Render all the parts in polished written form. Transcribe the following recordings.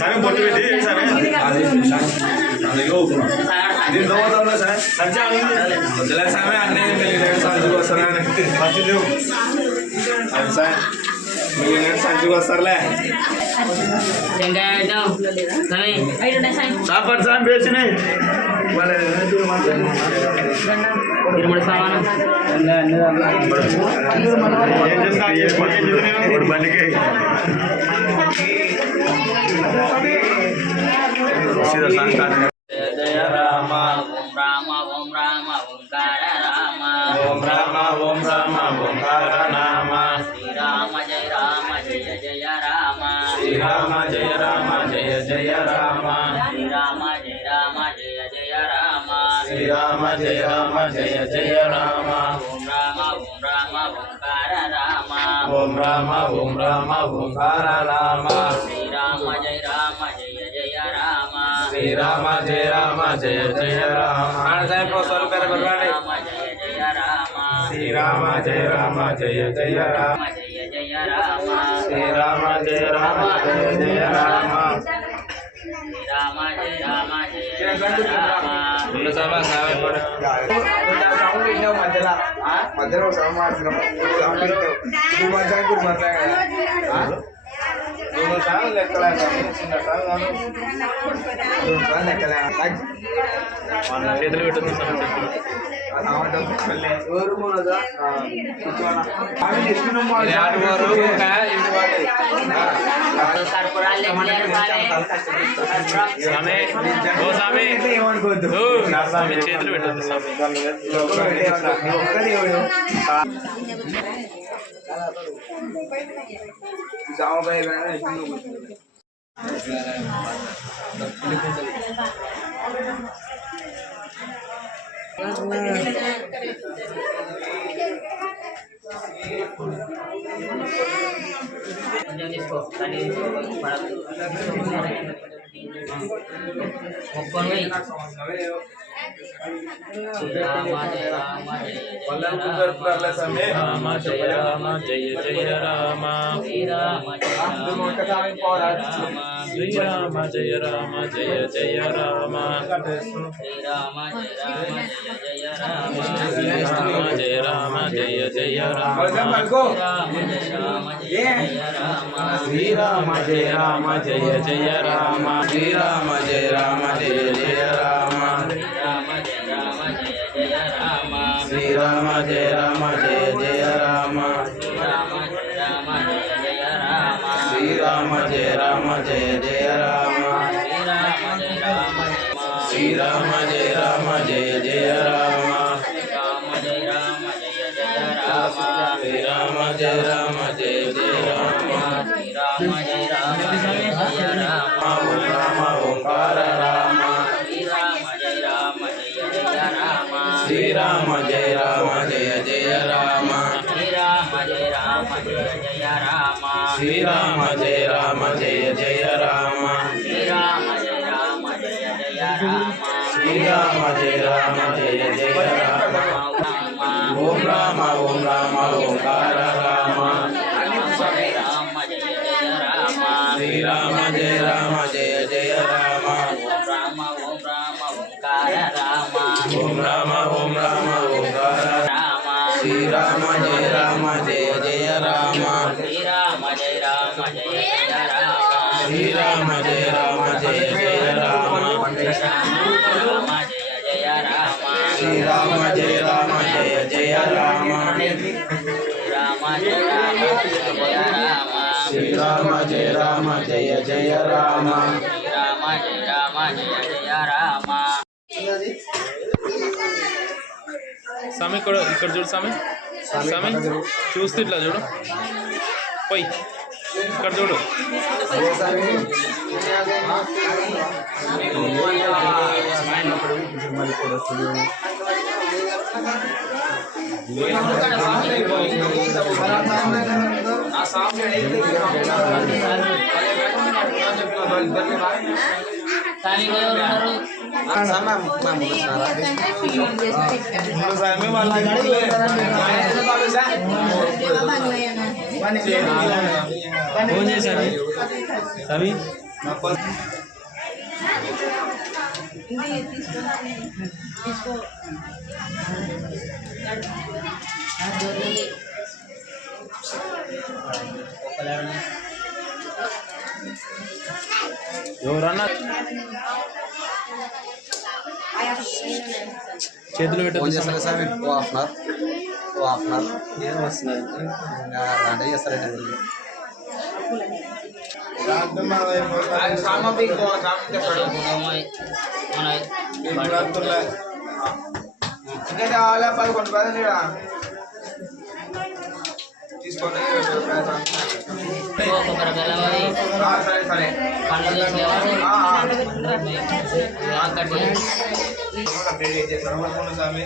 సరే బొట్టు పెట్టి సరే సరే అన్నీ సంచుకు వస్తారా సంచి లేవు సార్ సంచుకు వస్తారులే సాపట్ సార్ వేసినాయి బండికి జయ రామ ఓం రామ ఓం రామ ఓంకార రామ ఓం రామ ఓం రామ ఓంకార నామ శ్రీరామ జయ రామ జయ జయ రామ శ్రీరామ జయ రామ జయ జయ రామ శ్రీరామ జయ రామ జయ జయ రామ శ్రీరామ జయ రామ జయ జయ రామ ఓం రామ ఓంకార రామ ఓం రామ ఓంకార రామ శ్రీరామ జయ రామ జయ జయ రామ శ్రీరామ జయ రామ జయ జయ రామ రామ జయ జయ రామ శ్రీరామ జయ రామ జయ జయ రామ జయ జయ రామ శ్రీరామ జయ రామ జయ జయ రామ శ్రీరామ జయ రామ జయ జయ రామ మధ్యలో సమాచారం చేతులు పెట్టింది చేతులు పెట్టింది కొంచెం తీసుకో ముప్పై శ్రీరామ జయ రామ జయ రామ జయ జయ రామ శ్రీరామ శ్రీరామ జయ రామ జయ జయ రామ శ్రీరామ జయ రామ శ్రీరామ జయ రామ జయ జయ రామ శ్రీరామ జయ రామ జయ జయ రామ శ్రీరామ జయ రామ జయ జయ రామ శ్రీరామ జయ రామ జయ జయ రామ శ్రీరామ జయ రామ జయ జయ రామ శ్రీరామ జయ రామ జయ జయ రామ శ్రీరామ జయ రామ జయ జయ రామ ఓం రామ ఓంకార రామ శ్రీరామ జయ రామ జయ జయ రామ శ్రీరామ జయ రామ జయ జయ రామ శ్రీరామ జయ రామ జయ జయ రామ ఓం రామ ఓంకార రామ శ్రీరామ జయ రామ జయ జయ రామ ఓం రామ ఓంకార శ్రీరామ జయ రామ జయ జయ రామ శ్రీరామ జయ రామ జయ జయ రామ శ్రీరామ జయ రామ జయ జయ రామ శ్రీరామ జయ రామ జయ జయ రామ స్వామి ఇక్కడ చూడు స్వామి స్వామి చూస్తే ఇట్లా చూడు పోయి ఇక్కడ చూడు ఫోన్ చేశాను సవి ఎవరన్నా చేతులు ఫోన్ పెట్టదు చేస్తారు సార్ మీరు హాఫ్ అన్ అవర్ ఏం వస్తున్నారు అంటే చేస్తారండి తీసుకోండి కొబ్బరి బెల్లం అది సరే పండ్లు స్వామి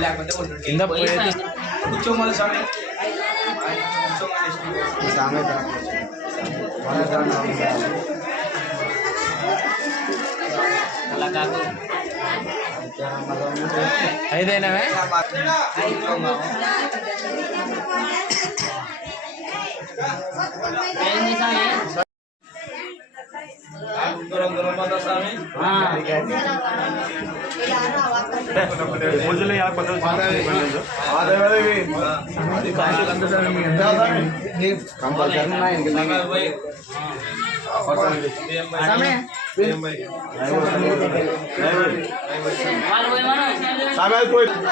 లేకపోతే కింద పోయేది కూర్చోమని స్వామి అలా కాదు ఐదైనవే ఏంది స్వామి స్వామి పూజలు వాళ్ళు పోయి మనం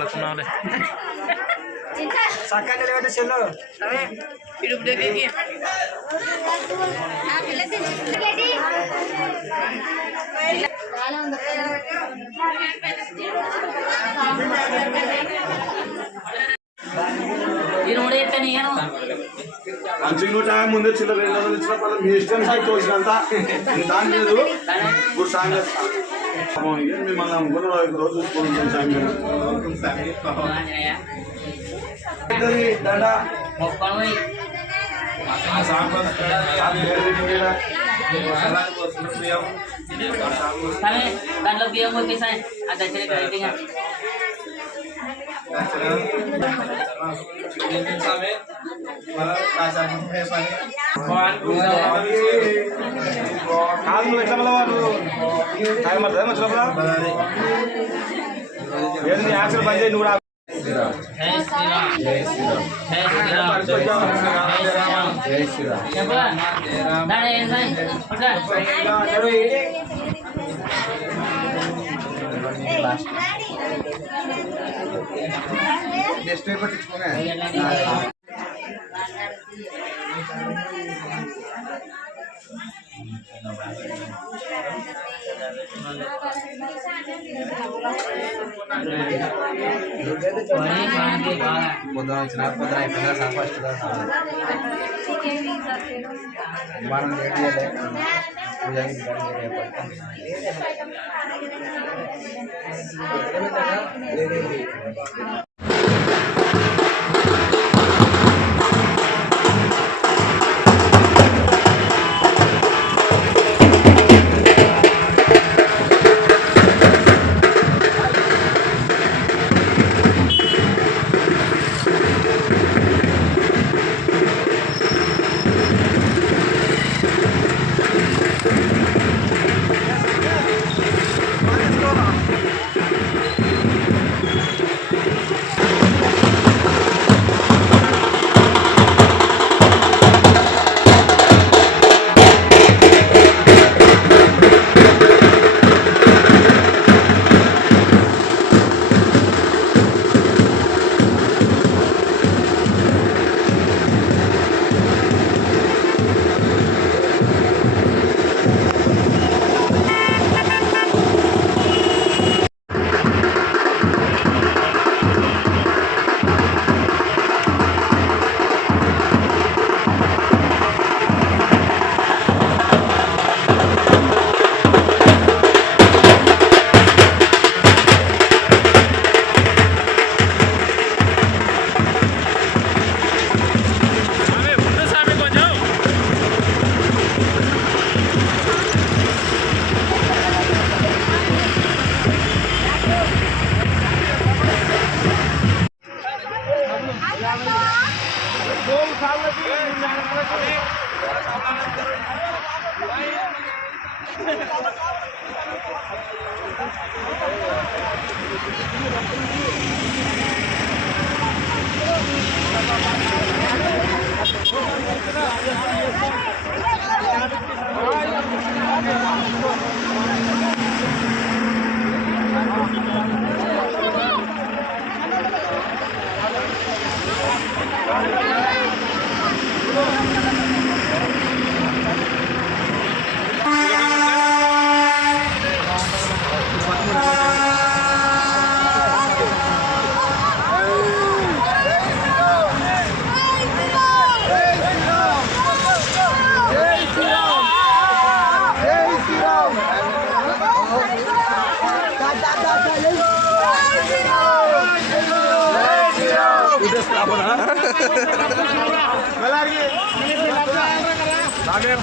అడుగుతున్నావులే మీరు కూడా చెప్తాను నేను మంచిగా నూట ముందు చిన్న 200 ఇచ్చిన పదం మీ ఇష్టం సార్ తోచినంత దాని లేదు ఇప్పుడు సాంగ్ మిమ్మల్ని నమ్ముకుని రోజు చూసుకుంటాం దండ మొక్కలు పోయి స్వామి దాంట్లో బియ్యం పోయిస్తాయి ఆ దర్శనం కరెక్ట్గా స్వామి కాదు ఎట్లా వాళ్ళు టైం పడుతుంది మంచిగా ఏంటి యాక్షన్ పని చేయి నువ్వు కూడా జై శ్రీరామ్ జై శ్రీరామ్ జై శ్రీరామ్ చెప్పరా దాని ఏం సాయి పట్లా నెక్స్ట్ పేపర్ తెచ్చుకోగా పొద్దున వచ్చిన పొద్దున అయిపోయిందా సార్ ఫస్ట్ మనం లేట్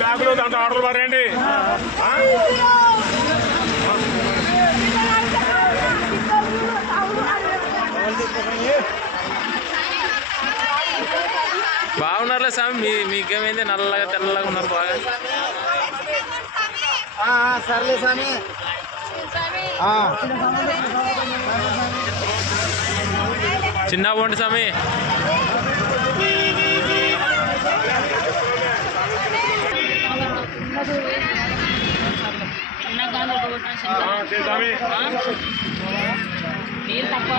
బ్యాగులో దాంట్లో ఆర్డర్ పారేయండి. బాగున్నారులే స్వామి, మీకేమైంది? నల్లగా తెల్లగా ఉన్నారు బాగా. సర్లే స్వామి. చిన్న పోండి స్వామి. నీళ్ళు తక్కువ